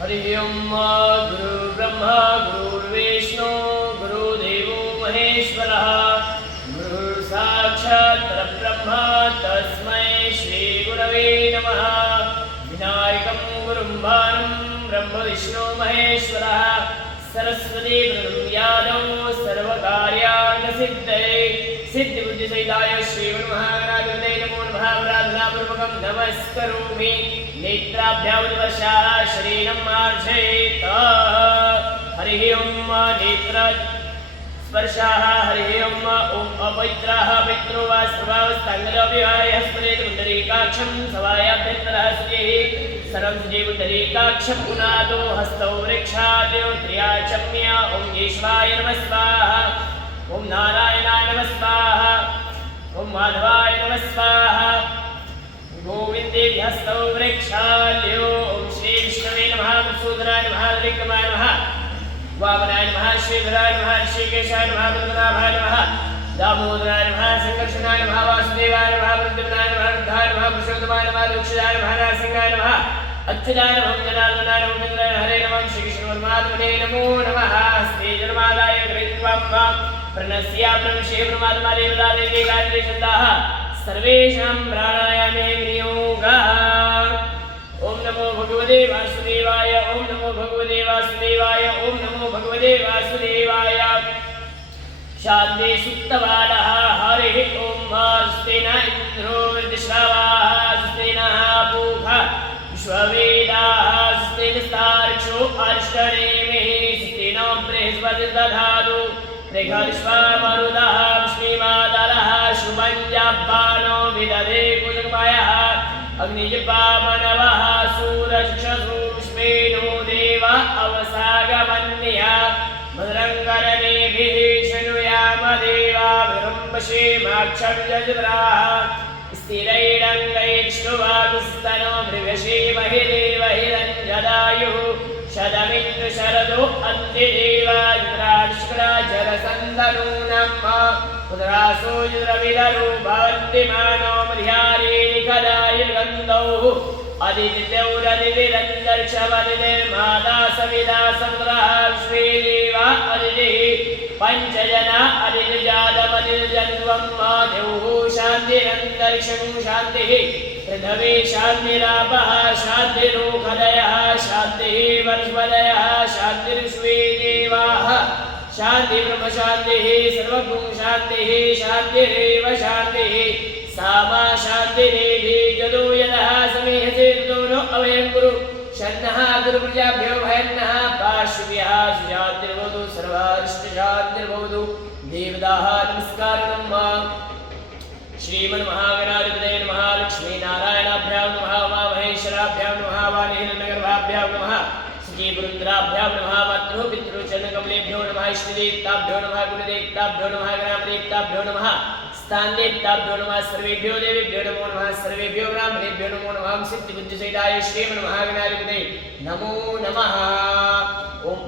हरि ओम गुरु ब्रह्मा गुरुर्विष्णु गुरुदेवो महेश्वरः गुरु साक्षात् परब्रह्म तस्मै श्री गुरवे नमः। विनायकं गुरुं भानुं ब्रह्म विष्णु महेश्वरः सरस्वती ब्रह्मयादौ सर्वकार्यार्थसिद्धये सिद्धिबुद्धिसहिताय श्री गुरुमहागणाधिपतये नमो नमः। प्रार्थनापूर्वकं नमस्करोमि। नेत्राभ्यामुद्वर्षाः शरीरं मार्जयेत्। हरिः ओम नेत्र स्पर्शाः हरिः ओम ओम अपवित्राः पितरो वा सर्वावस्थाङ्गलविहाय हस्तेन पुण्डरीकाक्षं सवायाभ्यन्तरः सुजेः सर्वं सुजे पुण्डरीकाक्षं पुनादो हस्तौ वृक्षाद्यो त्र्याचम्य ॐ ईश्वराय नमः स्वाहा ॐ नारायणाय नमः स्वाहा ॐ माधवाय नमः स्वाहा गोविंदे हस्तौ वृक्षाल्यो ॐ श्री विष्णवे नमः मधुसूदनाय नमः विक्रमाय नमः वामनाय नमः श्रीधराय नमः ऋषिकेशाय नमः पद्मनाभाय नमः दामोदराय नमः संकर्षणाय नमः वासुदेवाय नमः प्रद्युम्नाय नमः रुद्राय नमः पुरुषोत्तमाय नमः लोक्षदाय नमः नरसिंहाय नमः अच्युताय नमः जनार्दनाय नमः इंद्राय हरे नमः श्री कृष्ण परमात्मने नमो नमः। श्री जन्मादाय कृत्वा प्रणस्या प्रविशे परमात्मा देवतादेवी गायत्री छन्दाः सर्वेषां प्राणायामे विनियोगः। ओम नमो भगवते वासुदेवाय ओम नमो भगवते वासुदेवाय ओम नमो भगवते वासुदेवाय। शान्ति सुप्तवादः हरिः ओम स्तेन इन्द्रो वृद्धश्रवाः स्तेन पूषा विश्ववेदाः स्तेन स्तार्क्ष्यो अरिष्टनेमिः स्तेन बृहस्पतिर्दधातु मरुदः विष्णुमादरः शुभञ्जबानो विदधे कुजपायः अग्निजपामनवः सूरक्षसो विश्वेनो देव अवसागमन्यः भद्रङ्करणेभिः शृणुयाम देवाभिरम्भशेमाक्षभिजद्राः स्थिरैरङ्गैश्रुवागुस्तनो मृगशेमहि देवहिरञ्जदायुः शतमिन्दु शरदो अन्तिदेवाजुराजुराजरसन्दनूनम् पुत्रासो जुरविदरो भवन्ति मानो मध्यारेणिकदायुर्गन्धौः अदितिदौरदितिरन्तर्षवदितिर्मादा सविदा समुद्रः विश्वेदेवा अदितिः पञ्चजना अदितिजातमदितिजन्त्वं माधौः शान्तिरन्तरिक्षं शान्तिः पृथ्वी शान्तिरापः शान्तिरोखदयः शान्तिः वनस्पतयः शान्तिर्विश्वे देवाः शान्ति ब्रह्म शान्तिः सर्वगुण शान्तिः शान्तिरेव शान्तिः सामा शान्तिरेधि यदो यदः समीहसे ततो नो अवयं कुरु शन्नः गुरुप्रजाभ्यो भयन्नः पार्श्व्यः सुशान्तिर्भवतु सर्वारिष्टशान्तिर्भवतु। देवताः नमस्कारं श्रीमन्महागणाधिपतये नमः लक्ष्मीनारायणाभ्यां नमः उमामहेश्वराभ्यां नमः वाणीहिरण्यगर्भाभ्यां नमः श्रीपुरुद्राभ्यां नमः मातृ पितृचरणकमलेभ्यो नमः इष्टदेवताभ्यो नमः गुरुदेवताभ्यो नमः ग्रामदेवताभ्यो नमः स्थानदेवताभ्यो नमः सर्वेभ्यो देवेभ्यो नमो नमः सर्वेभ्यो ब्राह्मणेभ्यो नमो नमः सिद्धिबुद्धिसहिताय श्रीमन्महागणाधिपतये नमो नमः। ओम